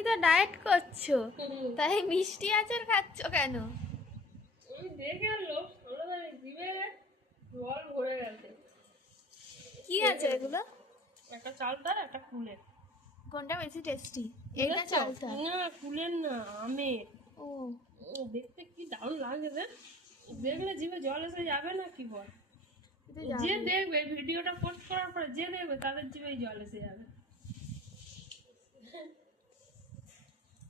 তুমি তো ডায়েট করছো, তাই মিষ্টি আচার খাচ্ছ কেন? আমি দেখে আনলো আমাদের জিভে জল ভরে গেছে। কি আছে এগুলো? একটা চালতার একটা কুলের। কোনটা বেশি টেস্টি? এইটা চালটা? না কুলের না, আমের। ও, দেখতে কি দারুণ লাগে রে, দেখলে জিভে জল এসে যাবে না কি বল? এটা যে জানি। দেখবে ভিডিওটা পোস্ট করার পরে যে দেখবে তাদের জিভে জল এসে যাবে।